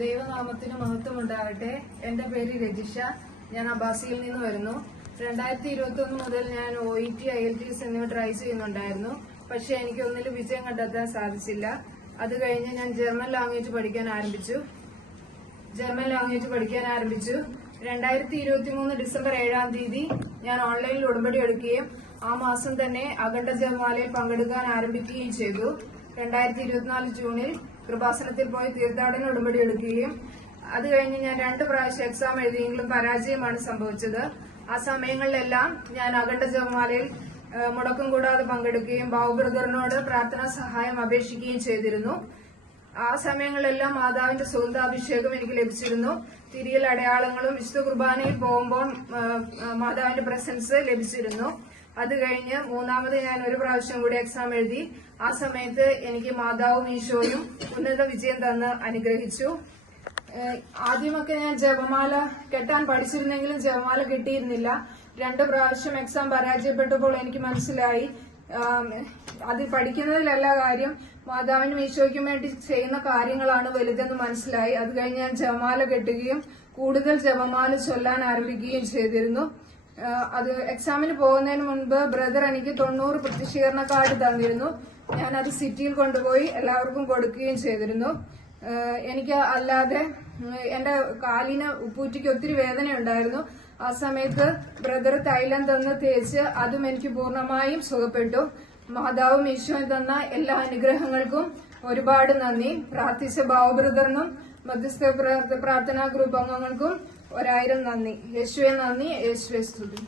ദൈവനാമത്തിന് മഹത്വം ഉണ്ടാകട്ടെ. എന്റെ പേര് രജിഷ. ഞാൻ അബാസിയിൽ നിന്ന് വരുന്നു. 2021 മുതൽ ഞാൻ OET, IELTS എന്നിവ ട്രൈ ചെയ്യുന്നുണ്ടായിരുന്നു. പക്ഷെ എനിക്ക് ഒന്നിലും വിജയം കണ്ടെത്താൻ സാധിച്ചില്ല. അത് കഴിഞ്ഞ് ഞാൻ ജർമ്മൻ ലാംഗ്വേജ് പഠിക്കാൻ ആരംഭിച്ചു. 2023 ഡിസംബർ 7-ാം തീയതി ഞാൻ ഓൺലൈനിൽ ഉടമ്പടി എടുക്കുകയും ആ മാസം തന്നെ അഖണ്ഡ ജപമാലയിൽ പങ്കെടുക്കാൻ ആരംഭിക്കുകയും ചെയ്തു. 2024 ജൂണിൽ കൃപാസനത്തിൽ പോയി തീർത്ഥാടന ഉടമ്പടി എടുക്കുകയും അത് കഴിഞ്ഞ് ഞാൻ 2 പ്രാവശ്യം എക്സാം എഴുതിയെങ്കിലും പരാജയമാണ് സംഭവിച്ചത്. ആ സമയങ്ങളിലെല്ലാം ഞാൻ അഖണ്ഡ ജപമാലയിൽ മുടക്കം കൂടാതെ പങ്കെടുക്കുകയും ബാബു ബ്രദറിനോട് പ്രാർത്ഥനാ സഹായം അപേക്ഷിക്കുകയും ചെയ്തിരുന്നു. ആ സമയങ്ങളിലെല്ലാം മാതാവിന്റെ സുഗന്ധാഭിഷേകം എനിക്ക് ലഭിച്ചിരുന്നു. തിരിയൽ അടയാളങ്ങളും വിശുദ്ധ കുർബാനയിൽ പോകുമ്പോൾ മാതാവിന്റെ പ്രസൻസ് ലഭിച്ചിരുന്നു. അത് കഴിഞ്ഞ് മൂന്നാമത് ഞാൻ 1 പ്രാവശ്യം കൂടി എക്സാം എഴുതി. ആ സമയത്ത് എനിക്ക് മാതാവും ഈശോയും ഉന്നത വിജയം തന്ന് അനുഗ്രഹിച്ചു. ആദ്യമൊക്കെ ഞാൻ ജപമാല കെട്ടാൻ പഠിച്ചിരുന്നെങ്കിലും ജപമാല കിട്ടിയിരുന്നില്ല. 2 പ്രാവശ്യം എക്സാം പരാജയപ്പെട്ടപ്പോൾ എനിക്ക് മനസ്സിലായി അത് പഠിക്കുന്നതിലല്ല കാര്യം, മാതാവിനും ഈശോയ്ക്കും വേണ്ടി ചെയ്യുന്ന കാര്യങ്ങളാണ് വലുതെന്ന് മനസ്സിലായി. അത് കഴിഞ്ഞ് ഞാൻ ജപമാല കെട്ടുകയും കൂടുതൽ ജപമാല ചൊല്ലാൻ ആരംഭിക്കുകയും ചെയ്തിരുന്നു. അത് എക്സാമിന് പോകുന്നതിന് മുൻപ് ബ്രദർ എനിക്ക് 90 പ്രത്യക്ഷീകരണ കാർഡ് തന്നിരുന്നു. ഞാൻ അത് സിറ്റിയിൽ കൊണ്ടുപോയി എല്ലാവർക്കും കൊടുക്കുകയും ചെയ്തിരുന്നു. എനിക്ക് അല്ലാതെ എന്റെ കാലിന് ഉപ്പൂറ്റിക്ക് ഒത്തിരി വേദന ഉണ്ടായിരുന്നു. ആ സമയത്ത് ബ്രദർ തൈലം തന്ന് തേച്ച് അതും എനിക്ക് പൂർണ്ണമായും സുഖപ്പെട്ടു. മാതാവും ഈശോയും തന്ന എല്ലാ അനുഗ്രഹങ്ങൾക്കും ഒരുപാട് നന്ദി. പ്രാർത്ഥിച്ച ബാബു ബ്രദറിനും മധ്യസ്ഥ പ്രാർത്ഥനാ ഗ്രൂപ്പ് അംഗങ്ങൾക്കും 1000 നന്ദി. യേശുവെ നന്ദി, യേശുവെ സ്തുതി.